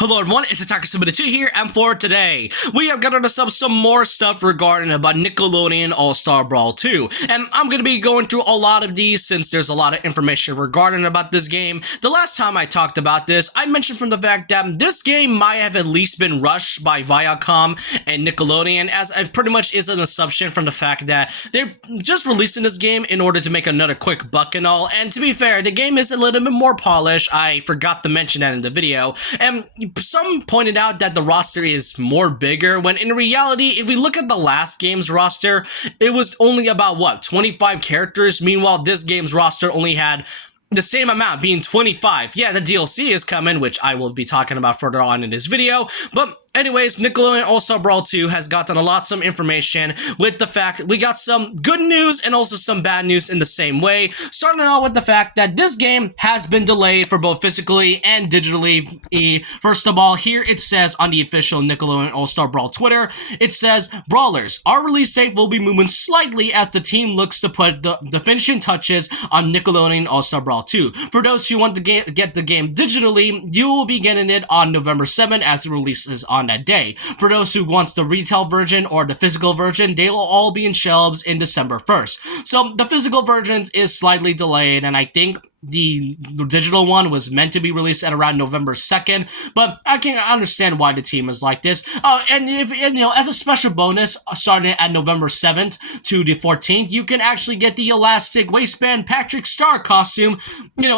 Hello everyone, it's Attacker72 here, and for today, we have gathered us up some more stuff regarding about Nickelodeon All-Star Brawl 2, and I'm going to be going through a lot of these since there's a lot of information regarding about this game. The last time I talked about this, I mentioned from the fact that this game might have at least been rushed by Viacom and Nickelodeon, as it pretty much is an assumption from the fact that they're just releasing this game in order to make another quick buck and all, and to be fair, the game is a little bit more polished. I forgot to mention that in the video, and some pointed out that the roster is more bigger, when in reality, if we look at the last game's roster, it was only about, 25 characters? Meanwhile, this game's roster only had the same amount, being 25. Yeah, the DLC is coming, which I will be talking about further on in this video, but anyways, Nickelodeon All-Star Brawl 2 has gotten a lot some information with the fact we got some good news and also some bad news in the same way. Starting out with the fact that this game has been delayed for both physically and digitally. First of all, here it says on the official Nickelodeon All-Star Brawl Twitter, it says, "Brawlers, our release date will be moving slightly as the team looks to put the finishing touches on Nickelodeon All-Star Brawl 2. For those who want to get the game digitally, you will be getting it on November 7th as it releases on that day. For those who wants the retail version or the physical version, they will all be in shelves in December 1st. So the physical versions is slightly delayed, and I think the digital one was meant to be released at around November 2nd, but I can understand why the team is like this. And as a special bonus, starting at November 7th to the 14th, you can actually get the elastic waistband Patrick Star costume,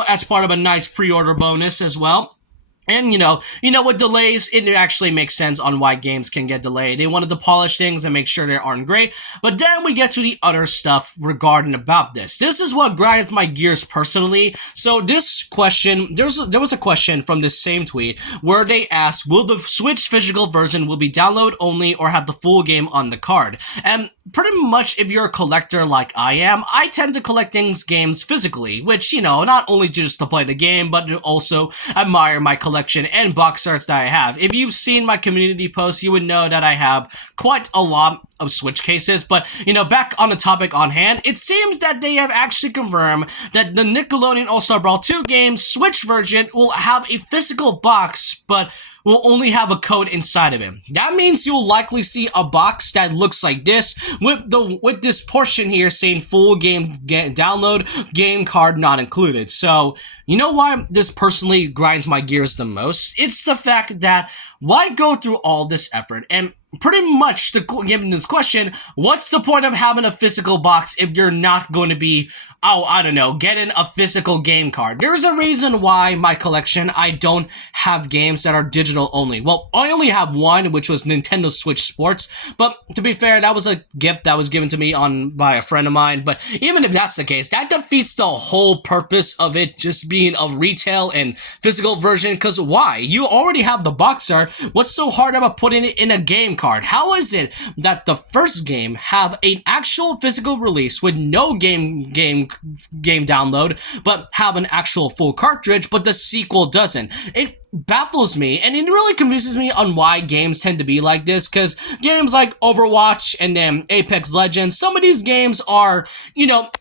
as part of a nice pre-order bonus as well. And, with delays, it actually makes sense on why games can get delayed. They wanted to polish things and make sure they aren't great. But then we get to the other stuff regarding about this. This is what grinds my gears personally. So this question, there was a question from this same tweet where they asked, will the Switch physical version will be download only or have the full game on the card? And pretty much if you're a collector like I am, I tend to collect games physically, which, not only just to play the game, but to also admire my collection and box arts that I have. If you've seen my community posts, you would know that I have quite a lot of Switch cases, but, back on the topic on hand, it seems that they have actually confirmed that the Nickelodeon All-Star Brawl 2 game Switch version will have a physical box, but will only have a code inside of it. That means you'll likely see a box that looks like this, with this portion here saying full game download, game card not included. So, you know why this personally grinds my gears the most? It's the fact that why go through all this effort? And pretty much, given this question, what's the point of having a physical box if you're not going to be, getting a physical game card? There's a reason why my collection, I don't have games that are digital only. Well, I only have one, which was Nintendo Switch Sports, but to be fair, that was a gift that was given to me by a friend of mine. But even if that's the case, that defeats the whole purpose of it just being a retail and physical version, because why? You already have the box art. What's so hard about putting it in a game card? How is it that the first game have an actual physical release with no game download, but have an actual full cartridge, but the sequel doesn't? It baffles me, and it really confuses me on why games tend to be like this, because games like Overwatch and then Apex Legends, some of these games are,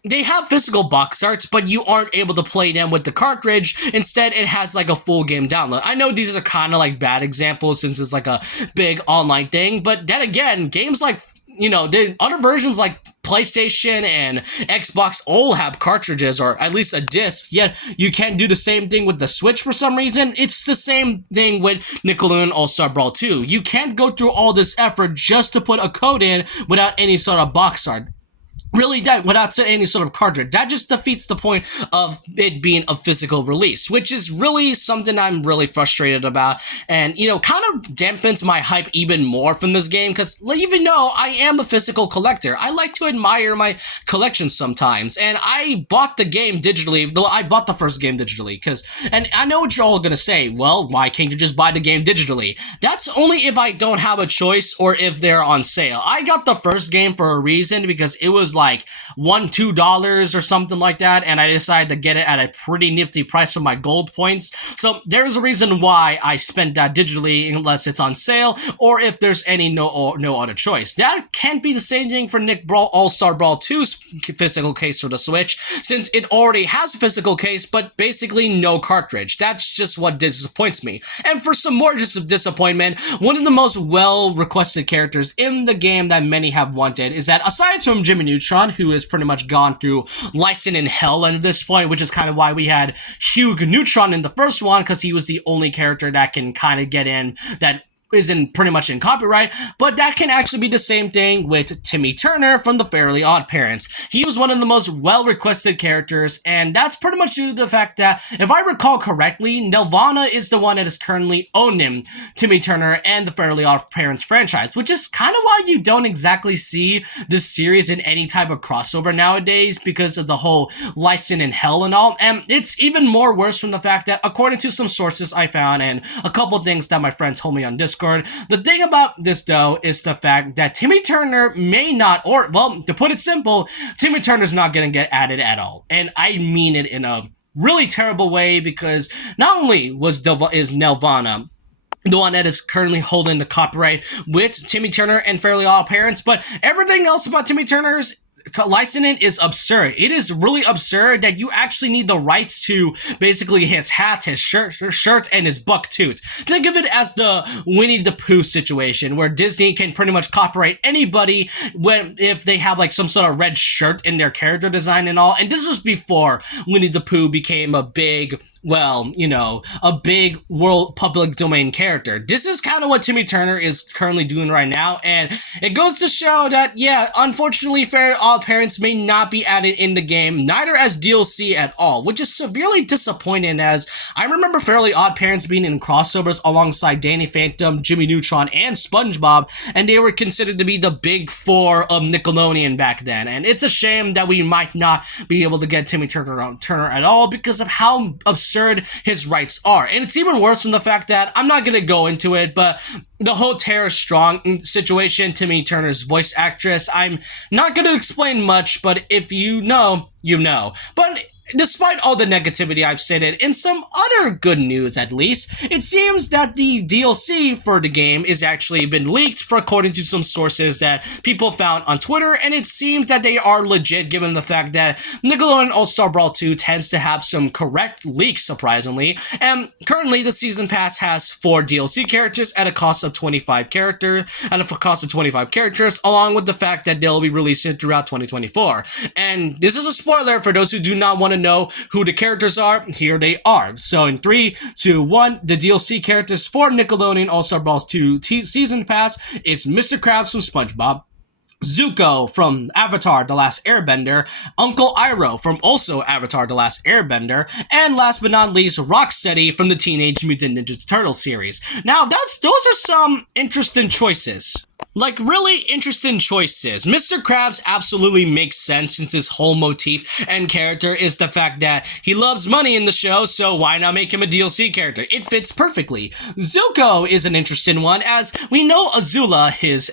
they have physical box arts, but you aren't able to play them with the cartridge. Instead, it has like a full game download. I know these are kind of like bad examples since it's like a big online thing, but then again, games like the other versions like PlayStation and Xbox all have cartridges, or at least a disc, yet you can't do the same thing with the Switch for some reason. It's the same thing with Nickelodeon All-Star Brawl 2. You can't go through all this effort just to put a code in without any sort of box art. Really, that without any sort of cartridge. That just defeats the point of it being a physical release, which is really something I'm really frustrated about, and kind of dampens my hype even more from this game, because even though I am a physical collector, I like to admire my collection sometimes, and I bought the game digitally, though I bought the first game digitally, and I know what you're all gonna say, well, why can't you just buy the game digitally? That's only if I don't have a choice or if they're on sale. I got the first game for a reason, because it was like $1-2 or something like that, and I decided to get it at a pretty nifty price for my gold points. So there's a reason why I spent that digitally unless it's on sale or if there's no other choice. That can't be the same thing for All-Star Brawl 2's physical case for the Switch, since it already has a physical case but basically no cartridge. That's just what disappoints me. And for some more disappointment, one of the most well-requested characters in the game that many have wanted is that, aside from Jimmy Neutron, who has pretty much gone through licensing in hell at this point, which is kind of why we had Hugh Neutron in the first one, because he was the only character that can kind of get in that isn't pretty much in copyright, but that can actually be the same thing with Timmy Turner from the Fairly Odd Parents. He was one of the most well-requested characters, and that's pretty much due to the fact that, if I recall correctly, Nelvana is the one that is currently owning Timmy Turner and the Fairly Odd Parents franchise, which is kind of why you don't exactly see this series in any type of crossover nowadays, because of the whole licensing in hell and all. And it's even more worse from the fact that, according to some sources I found and a couple things that my friend told me on Discord, the thing about this, though, is the fact that Timmy Turner may not, or, well, to put it simple, Timmy Turner's not going to get added at all. And I mean it in a really terrible way, because not only is Nelvana the one that is currently holding the copyright with Timmy Turner and Fairly Odd Parents, but everything else about Timmy Turner's licensing is absurd. It is really absurd that you actually need the rights to basically his hat, his shirt, and his buck tooth. Think of it as the Winnie the Pooh situation, where Disney can pretty much copyright anybody if they have like some sort of red shirt in their character design and all. And this was before Winnie the Pooh became a big, well, you know, a big world public domain character. This is kind of what Timmy Turner is currently doing right now, and it goes to show that, yeah, unfortunately, Fairly Odd Parents may not be added in the game, neither as DLC at all, which is severely disappointing, as I remember Fairly Odd Parents being in crossovers alongside Danny Phantom, Jimmy Neutron, and SpongeBob, and they were considered to be the big four of Nickelodeon back then, and it's a shame that we might not be able to get Timmy Turner at all because of how absurd his rights are. And it's even worse than the fact that, I'm not gonna go into it, but the whole Tara Strong situation, Timmy Turner's voice actress, I'm not gonna explain much, but if you know, you know. But despite all the negativity I've stated, in some other good news at least, it seems that the DLC for the game is actually been leaked, according to some sources that people found on Twitter, and it seems that they are legit given the fact that Nickelodeon All-Star Brawl 2 tends to have some correct leaks, surprisingly, and currently the Season Pass has 4 DLC characters at a cost of 25 characters, along with the fact that they'll be releasing throughout 2024. And this is a spoiler for those who do not want to know who the characters are. Here they are. So in 3, 2, 1, the DLC characters for Nickelodeon All-Star Brawl 2 Season Pass is Mr. Krabs from SpongeBob, Zuko from Avatar The Last Airbender, Uncle Iroh from also Avatar The Last Airbender, and last but not least, Rocksteady from the Teenage Mutant Ninja Turtles series. Now, those are some interesting choices. Like, really interesting choices. Mr. Krabs absolutely makes sense, since his whole motif and character is the fact that he loves money in the show, so why not make him a DLC character? It fits perfectly. Zuko is an interesting one, as we know Azula, his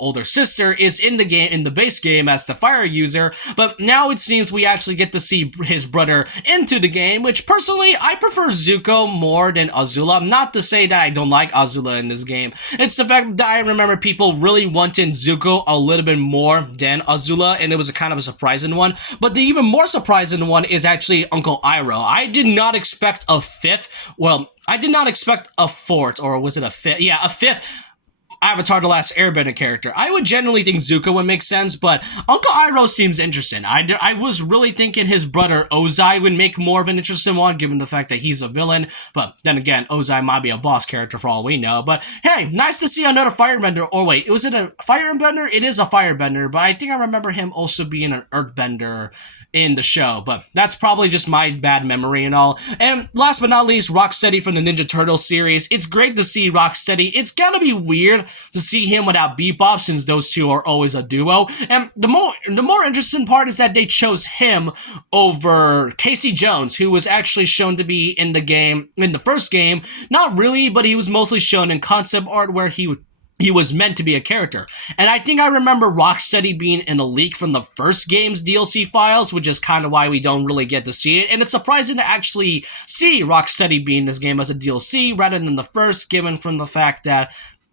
older sister, is in the game, in the base game, as the fire user, but now it seems we actually get to see his brother into the game, which personally, I prefer Zuko more than Azula. Not to say that I don't like Azula in this game. It's the fact that I remember people really wanted Zuko a little bit more than Azula, and it was a kind of a surprising one. But the even more surprising one is actually Uncle Iroh. I did not expect a fifth, well, I did not expect a fourth, or was it a fifth? Yeah, a fifth Avatar The Last Airbender character. I would generally think Zuko would make sense, but Uncle Iroh seems interesting. I was really thinking his brother Ozai would make more of an interesting one, given the fact that he's a villain, but then again, Ozai might be a boss character for all we know. But hey, nice to see another firebender. Or wait, was it a firebender? It is a firebender, but I think I remember him also being an earthbender in the show, but that's probably just my bad memory and all. And last but not least, Rocksteady from the Ninja Turtles series. It's great to see Rocksteady. It's gonna be weird to see him without Bebop, since those two are always a duo. And the more interesting part is that they chose him over Casey Jones, who was actually shown to be in the game, in the first game. Not really, but he was mostly shown in concept art, where he he was meant to be a character. And I think I remember Rocksteady being in a leak from the first game's DLC files, which is kind of why we don't really get to see it. And it's surprising to actually see Rocksteady being this game as a DLC rather than the first, given from the fact that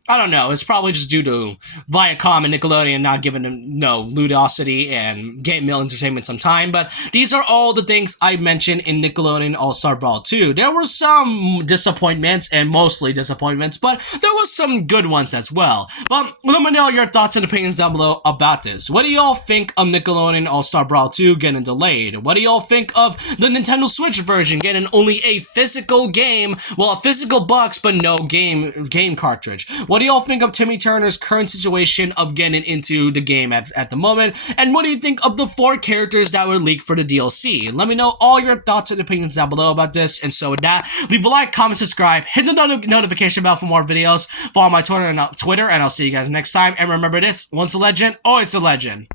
I don't know. It's probably just due to Viacom and Nickelodeon not giving them Ludosity and Game Mill Entertainment some time. But these are all the things I mentioned in Nickelodeon All-Star Brawl 2. There were some disappointments and mostly disappointments, but there was some good ones as well. But let me know your thoughts and opinions down below about this. What do y'all think of Nickelodeon All-Star Brawl 2 getting delayed? What do y'all think of the Nintendo Switch version getting only a physical game, well, a physical box, but no game cartridge? What do y'all think of Timmy Turner's current situation of getting into the game at the moment? And what do you think of the 4 characters that were leaked for the DLC? Let me know all your thoughts and opinions down below about this. And so with that, leave a like, comment, subscribe, hit the notification bell for more videos. Follow my Twitter, and I'll see you guys next time. And remember this, once a legend, always a legend.